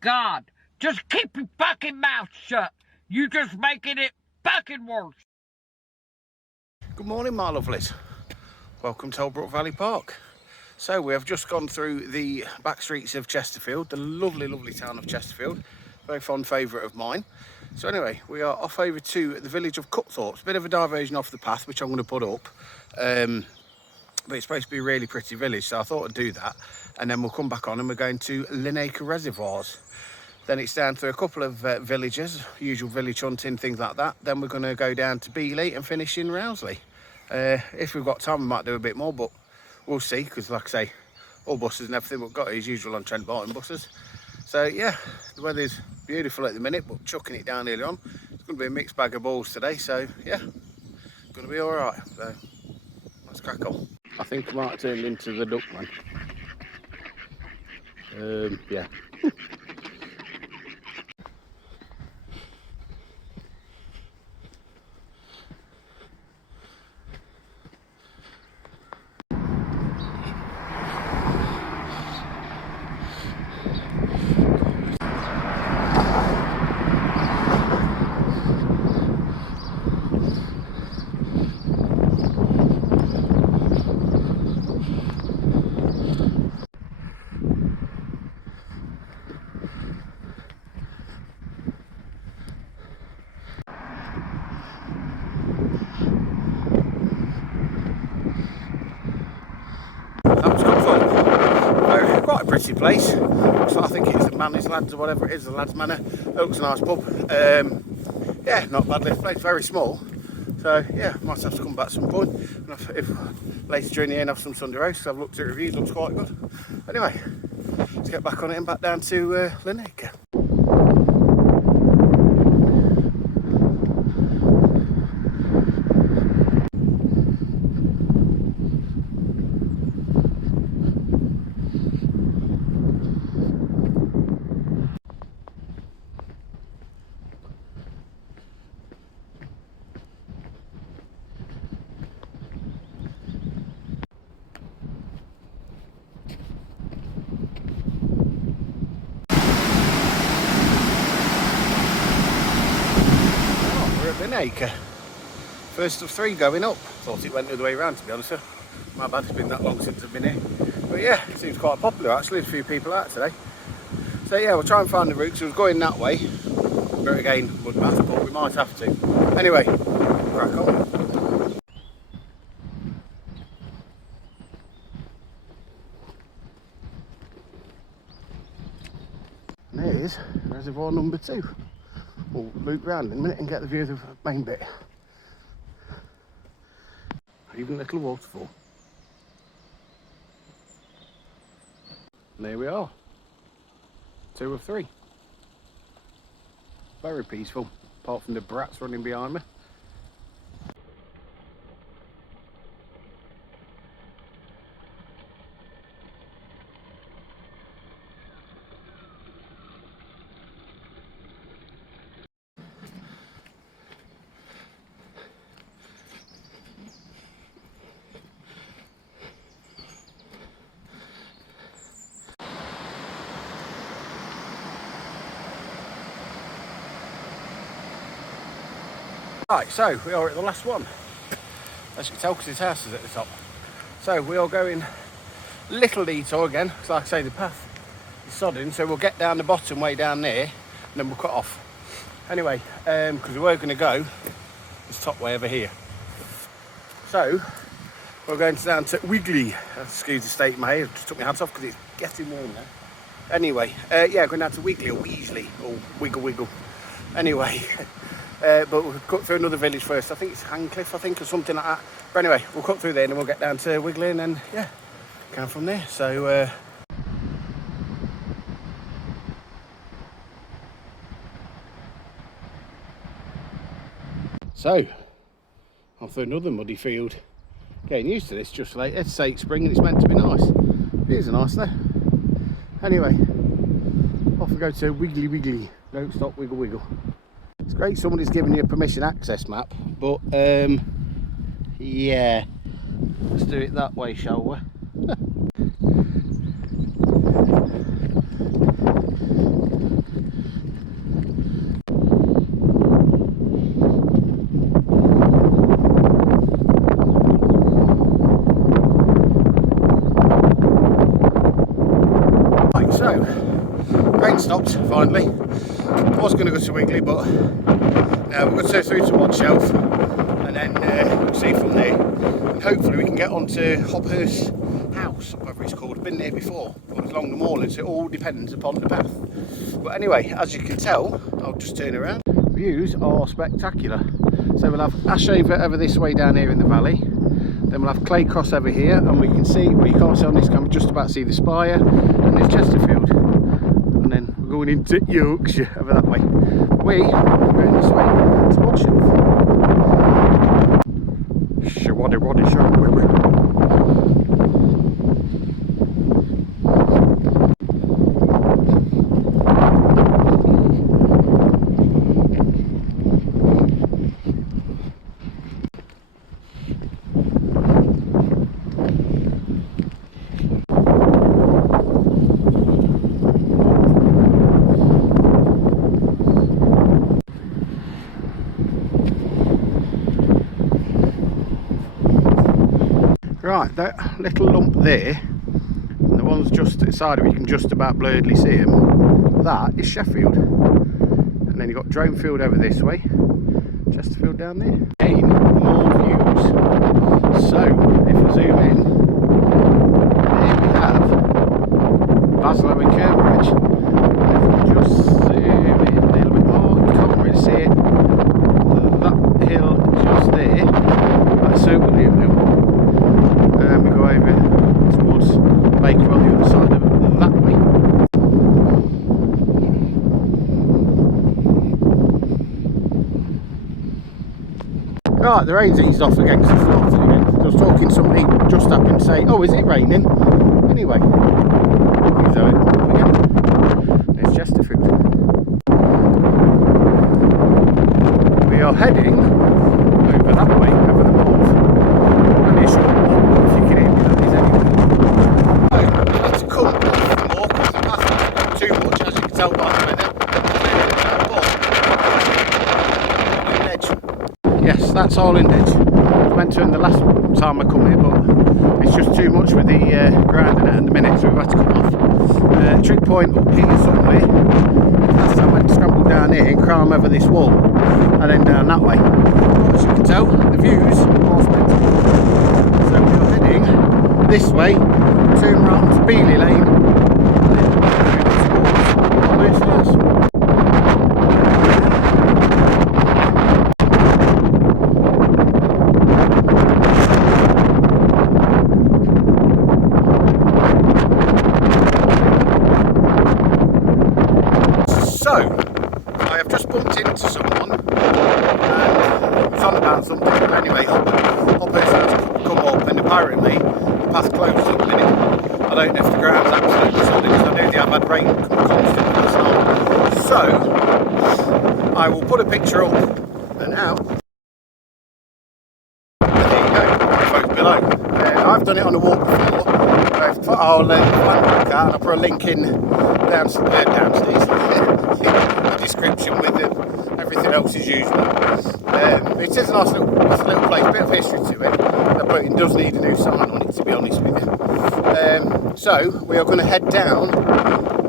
God, just keep your fucking mouth shut. You just making it fucking worse. Good morning, my lovelies. Welcome to Old Brook Valley Park. So we have just gone through the back streets of Chesterfield, the lovely, lovely town of Chesterfield. Very fond favourite of mine. So anyway, we are off over to the village of Cutthorpe. Bit of a diversion off the path, which I'm going to put up. But it's supposed to be a really pretty village, so I thought I'd do that. And then we'll come back on and we're going to Linacre Reservoirs. Then it's down through a couple of villages, usual village hunting, things like that. Then we're going to go down to Beeley and finish in Rowsley. If we've got time, we might do a bit more, but we'll see, because like I say, all buses and everything we've got is usual on Trent Barton buses. So yeah, the weather's beautiful at the minute, but chucking it down early on. It's going to be a mixed bag of balls today, so yeah, it's going to be all right. So let's crack on. I think I might have turned into the duckman. Yeah. That was good fun. Quite a pretty place. So I think it's the Manny's Lads or whatever it is, the Lads Manor. It looks a nice pub. Yeah, not badly placed, very small. So yeah, might have to come back some point. And if later during the year have some Sunday roast, I've looked at reviews, looks quite good. Anyway, let's get back on it and back down to Linacre. Linacre. First of 3 going up. Thought it went the other way around, to be honest. My bad, it's been that long since I've been here. But yeah, it seems quite popular actually. There's a few people out today. So yeah, we'll try and find the route. So we're going that way. But again, mud path, but we might have to. Anyway, crack on. And here's reservoir number 2. We'll loop round in a minute and get the view of the main bit. Even a little waterfall. And there we are. 2 of 3. Very peaceful, apart from the brats running behind me. Right, so we are at the last one. As you can tell, because his house is at the top. So we are going little detour again, because like I say, the path is sodding, so we'll get down the bottom way down there, and then we'll cut off. Anyway, because we were going to go this top way over here. So, we're going down to Wiggly. Excuse the state of my hair, just took my hats off because it's getting warm now. Anyway, yeah, going down to Wiggly or Weasley, or Wiggle Wiggle. Anyway. But we'll cut through another village first. I think it's Handcliffe, I think, or something like that. But anyway, we'll cut through there and then we'll get down to Wiggly and then, yeah, go from there. So, off through another muddy field. Getting used to this just like, let's say it's spring and it's meant to be nice. Views are nice there. Anyway, off we go to Wiggly Wiggly. Don't stop, wiggle wiggle. It's great somebody's giving you a permission access map, but yeah, let's do it that way, shall we? rain stopped finally. I was going to go to Wiggly, but no, we're going to go through to Wadshelf and then we'll see from there. And hopefully we can get onto Hopper's house, whatever it's called. I've been there before, but it's along the moorland, so it all depends upon the path. But anyway, as you can tell, I'll just turn around. Views are spectacular. So we'll have Ashover over this way down here in the valley. Then we'll have Clay Cross over here, and we can see, well, you can't see on this camera, just about to see the spire, and there's Chesterfield. And then we're going into Yorkshire over that way. We are going this way to Wadshelf. Shawaddy, Right, that little lump there, and the ones just outside of it, you can just about blurredly see them, that is Sheffield. And then you've got Dronefield over this way, Chesterfield down there. Again, more views. So, if we zoom in, there we have Baslow and Cambridge. And if we just zoom in a little bit more, you can't really see it. That hill just there, that's so unbelievable. And we go over towards Baker on the other side of that way. Right, the rain's eased off again because it's started again. I was talking to somebody just happened to say, oh, is it raining? Anyway, here's how it again. There's Chesterfield. We are heading over that way, over the north. Only a short walk, if you can hear me, that is anyway. Right, I've had to come off more because the path is too much, as you can tell by the weather. Yes, that's all in edge. I went to him the last time I come here, but it's just too much with the grinding at the minute, so we've had to come off. Trig point up here somewhere. Last time I went to scramble down here and climb over this wall, and then down that way. As you can tell, the views are spectacular. So we're heading this way, turn round to Beeley Lane, and then towards Wadshelf. So, I have just bumped into someone and was on about something, but anyway, Hopper's had to come up, and apparently the path closed at the minute. I don't know if the ground's absolutely solid because I know they have had rain come constantly last night. So, I will put a picture up and out. And there you go, folks below. I've done it on a walk before. I'll Linacre, and I'll put a link in downstairs. The description with everything else as usual. It is a nice little place, a bit of history to it, but it does need a new sign on it, to be honest with you. So we are going to head down.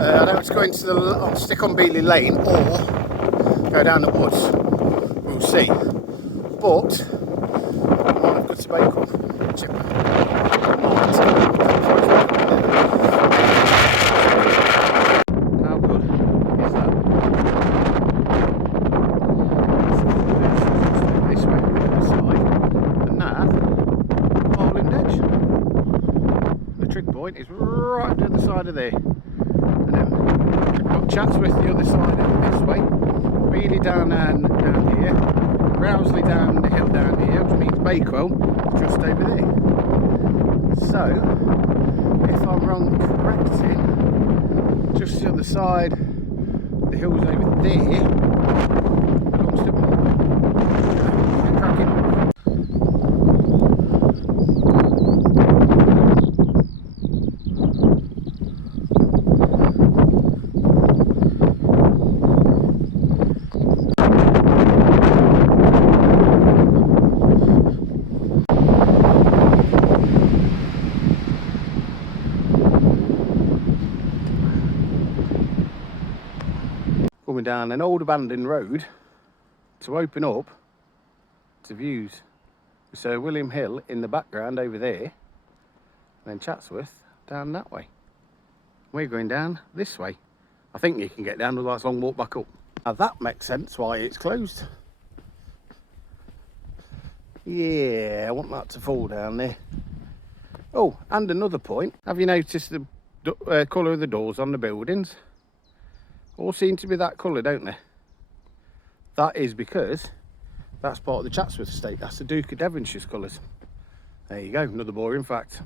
I don't know if it's going to I'll stick on Beeley Lane or go down the woods. We'll see. But I might have got to bake up. Check that. Is right to the side of there, and then we've got Chatsworth the other side of this way, Beeley down here, Rowsley down the hill down here, which means Bakewell just over there. So if I'm wrong correcting, just the other side, the hills over there belongs to me. Cracking up. coming down an old abandoned road to open up to views. So William Hill in the background over there, and then Chatsworth down that way. We're going down this way. I think you can get down, otherwise long walk back up. Now that makes sense why it's closed. Yeah, I want that to fall down there. Oh, and another point. Have you noticed the colour of the doors on the buildings? All seem to be that colour, don't they? That is because that's part of the Chatsworth estate. That's the Duke of Devonshire's colours. There you go, another boring fact.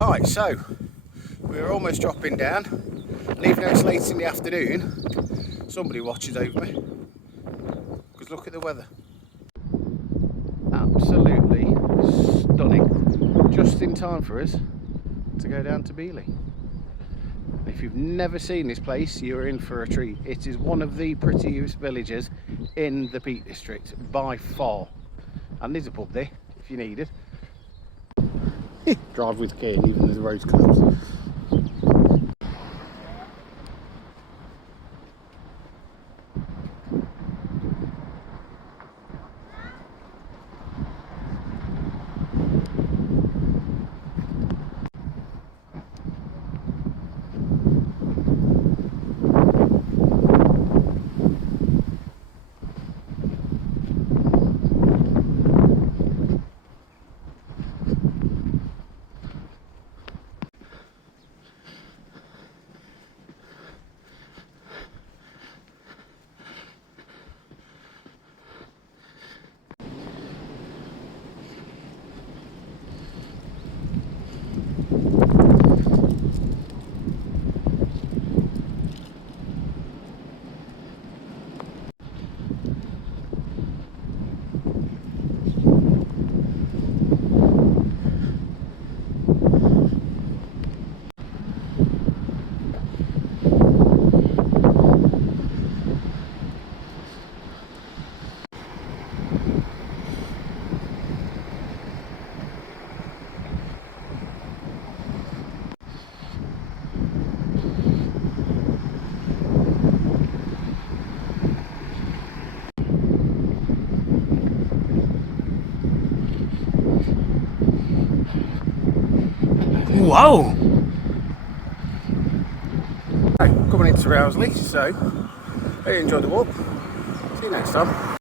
Right, so we're almost dropping down, and even though it's late in the afternoon, somebody watches over me, because look at the weather. Absolutely stunning, just in time for us to go down to Beeley. If you've never seen this place, you're in for a treat. It is one of the prettiest villages in the Peak District by far, and there's a pub there if you need it. Drive with care even though the road's closed. Whoa! Coming into Rowsley, so I enjoyed the walk. See you next time.